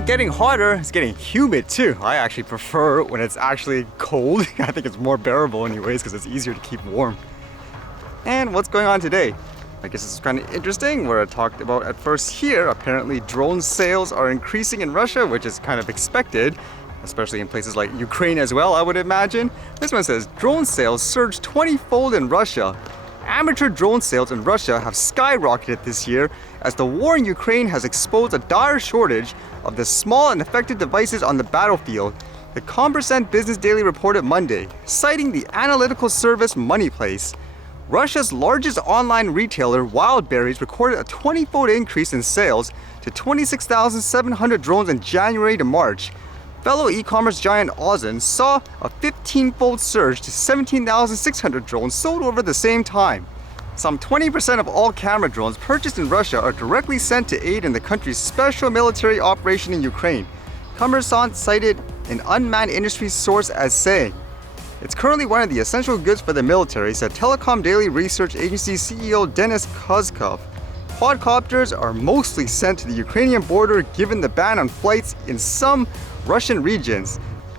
getting hotter, it's getting humid too. I actually prefer when it's actually cold. I think it's more bearable anyways because it's easier to keep warm. And what's going on today? I guess it's kind of interesting. Where I talked about at first here, apparently drone sales are increasing in Russia, which is kind of expected, especially in places like Ukraine as well, I would imagine. This one says, drone sales surged 20-fold in Russia. Amateur drone sales in Russia have skyrocketed this year as the war in Ukraine has exposed a dire shortage of the small and effective devices on the battlefield. The Kommersant Business Daily reported Monday, citing the analytical service Moneyplace. Russia's largest online retailer, Wildberries, recorded a 20-fold increase in sales to 26,700 drones in January to March. Fellow e-commerce giant Ozon saw a 15-fold surge to 17,600 drones sold over the same time. Some 20% of all camera drones purchased in Russia are directly sent to aid in the country's special military operation in Ukraine. Kommersant cited an unmanned industry source as saying, "It's currently one of the essential goods for the military," said Telecom Daily Research Agency CEO Denis Kozkov. Quadcopters are mostly sent to the Ukrainian border given the ban on flights in some Russian regions.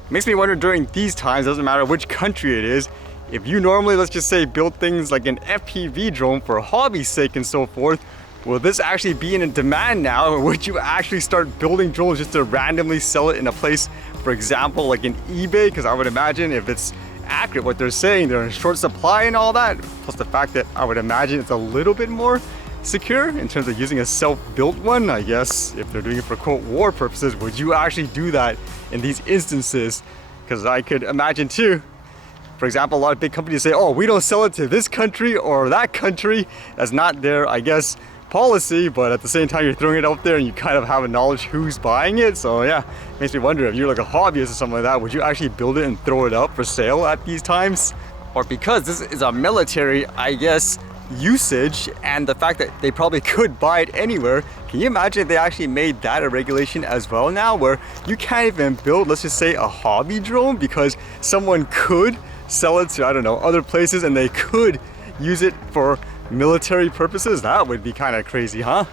Makes me wonder during these times, doesn't matter which country it is, if you normally, let's just say, build things like an FPV drone for hobby's sake and so forth, will this actually be in demand now, or would you actually start building drones just to randomly sell it in a place, for example, like an eBay? Because I would imagine if it's accurate what they're saying, they're in short supply and all that, plus the fact that I would imagine it's a little bit more secure in terms of using a self-built one. I guess if they're doing it for quote war purposes, would you actually do that in these instances? Because I could imagine too, for example, a lot of big companies say, oh, we don't sell it to this country or that country. That's not their, I guess, policy, but at the same time you're throwing it out there and you kind of have a knowledge who's buying it. So yeah, makes me wonder if you're like a hobbyist or something like that, would you actually build it and throw it up for sale at these times? Or because this is a military, I guess, usage, and the fact that they probably could buy it anywhere, can you imagine if they actually made that a regulation as well now, where you can't even build, let's just say, a hobby drone because someone could sell it to, I don't know, other places and they could use it for military purposes? That would be kind of crazy, huh?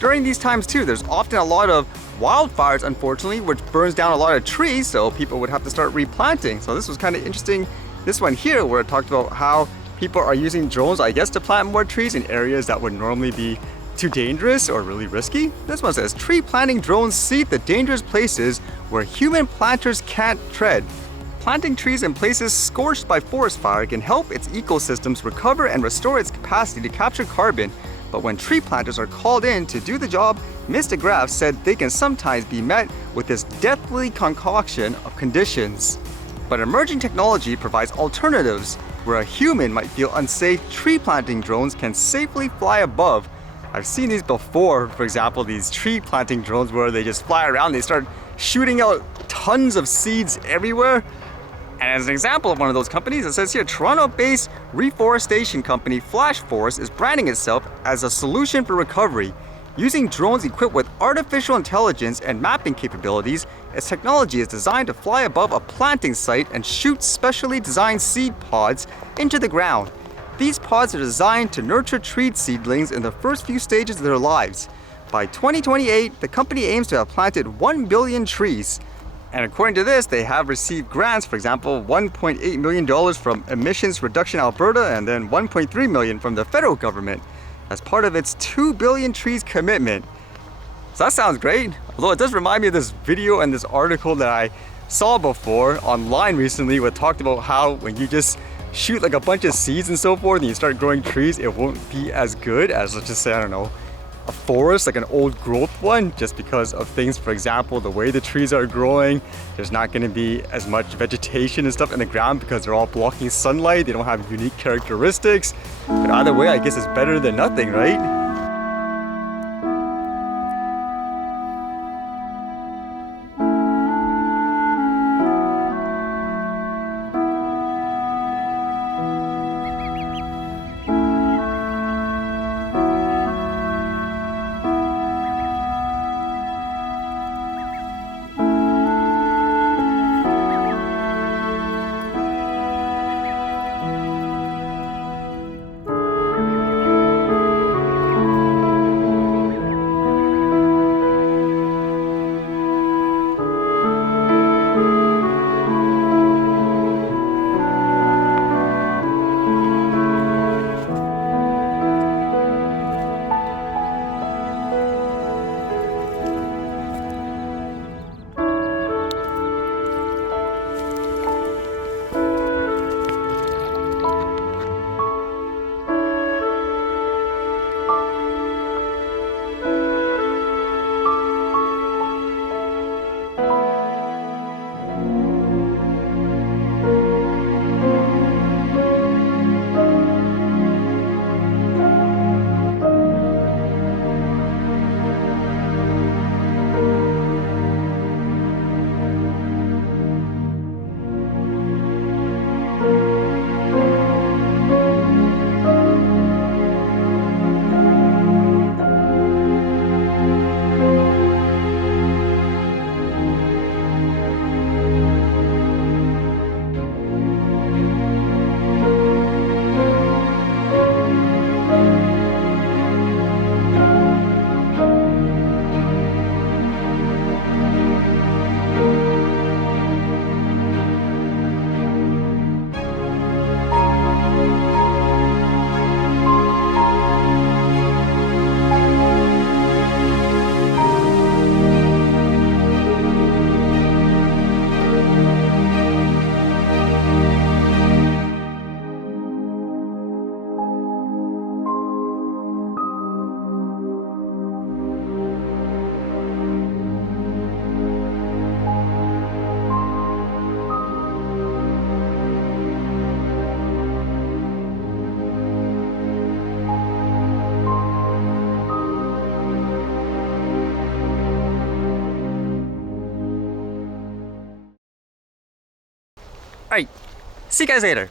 During these times too, there's often a lot of wildfires, unfortunately, which burns down a lot of trees, so people would have to start replanting. So this was kind of interesting. This one here, where it talked about how people are using drones, I guess, to plant more trees in areas that would normally be too dangerous or really risky. This one says, tree planting drones seed the dangerous places where human planters can't tread. Planting trees in places scorched by forest fire can help its ecosystems recover and restore its capacity to capture carbon. But when tree planters are called in to do the job, Mr. Graff said they can sometimes be met with this deathly concoction of conditions. But emerging technology provides alternatives. Where a human might feel unsafe, tree planting drones can safely fly above. I've seen these before, for example, these tree planting drones where they just fly around, they start shooting out tons of seeds everywhere. And as an example of one of those companies, it says here, Toronto-based reforestation company Flash Forest is branding itself as a solution for recovery. Using drones equipped with artificial intelligence and mapping capabilities, its technology is designed to fly above a planting site and shoot specially designed seed pods into the ground. These pods are designed to nurture tree seedlings in the first few stages of their lives. By 2028, the company aims to have planted 1 billion trees. And according to this, they have received grants, for example, $1.8 million from Emissions Reduction Alberta and then $1.3 million from the federal government as part of its 2 billion trees commitment. So that sounds great, although it does remind me of this video and this article that I saw before online recently, where it talked about how when you just shoot like a bunch of seeds and so forth and you start growing trees, it won't be as good as, let's just say, I don't know, a forest, like an old growth one, just because of things, for example, the way the trees are growing. There's not going to be as much vegetation and stuff in the ground because they're all blocking sunlight. They don't have unique characteristics. But either way, I guess it's better than nothing, right? Alright, see you guys later.